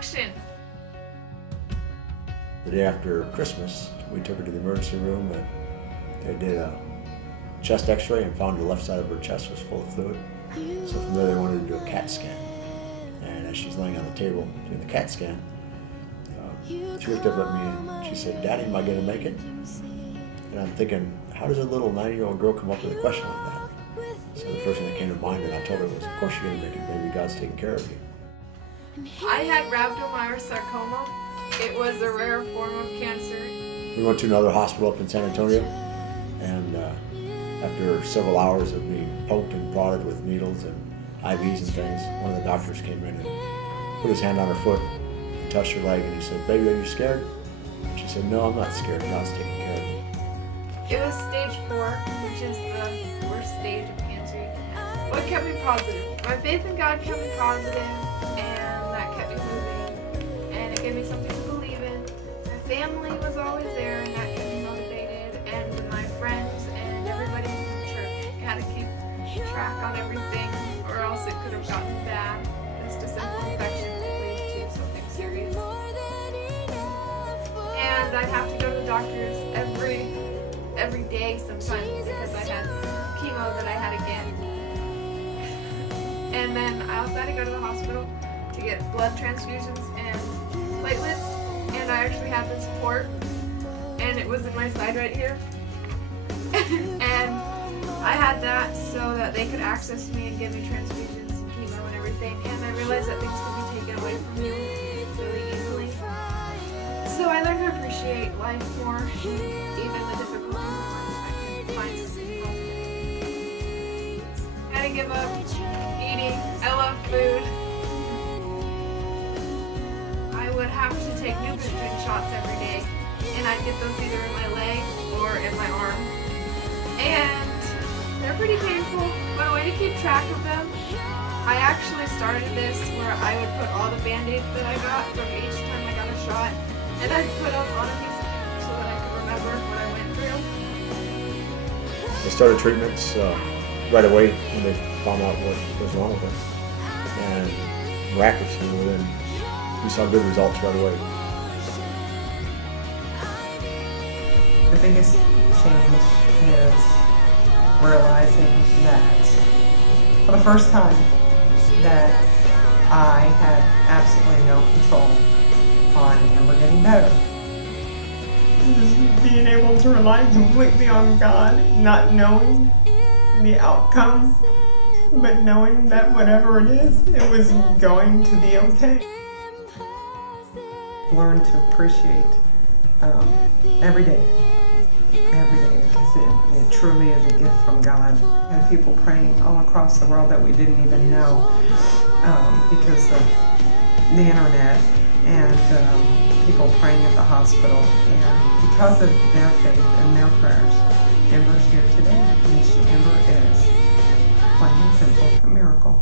infection. The day after Christmas, we took her to the emergency room and they did a chest x-ray and found the left side of her chest was full of fluid. So from there they wanted to do a CAT scan. And as she's laying on the table doing the CAT scan, she looked up at me and she said, "Daddy, am I going to make it?" And I'm thinking, how does a little 9-year-old girl come up with a question like that? So the first thing that came to mind and I told her was, of course you're going to make it, baby. God's taking care of you. I had rhabdomyosarcoma. It was a rare form of cancer. We went to another hospital up in San Antonio, and after several hours of being poked and prodded with needles and IVs and things, one of the doctors came in and put his hand on her foot, touched her leg, and he said, "Baby, are you scared?" And she said, "No, I'm not scared. God's taking care of me." It was stage 4, which is the worst stage of cancer you can have. What kept me positive? My faith in God kept me positive, and that kept me moving, and it gave me something to believe in. My family was always there, and that kept me motivated, and my friends and everybody in the church. You had to keep track on everything, or else it could have gotten bad. Just a simple infection could lead to something serious. And I'd have to go to the doctors every day sometimes because I had chemo that I had to get. And then I also had to go to the hospital to get blood transfusions and platelets, and I actually had this port, and it was in my side right here. And I had that so that they could access me and give me transfusions and chemo and everything, and I realized that things could be taken away from you really easily. So I learned to appreciate life more, even the difficulties of life. I can find something positive. I had to give up eating. I love food. I would have to take nutrient shots every day, and I'd get those either in my leg or in my arm. And they're pretty painful, but a way to keep track of them, I actually started this where I would put all the band-aids that I got from each time I got a shot, and I'd put them on a piece of paper so that I could remember what I went through. They started treatments right away when they found out what was wrong with her. And miraculously, we saw good results right away. The biggest change is realizing that for the first time that I had absolutely no control on ever getting better. Just being able to rely completely on God, not knowing the outcome, but knowing that whatever it is, it was going to be okay. Learn to appreciate every day, because it truly is a gift from God. We had people praying all across the world that we didn't even know because of the internet, and people praying at the hospital, and because of their faith and their prayers, Amber's here today, and Amber is plain and simple a miracle.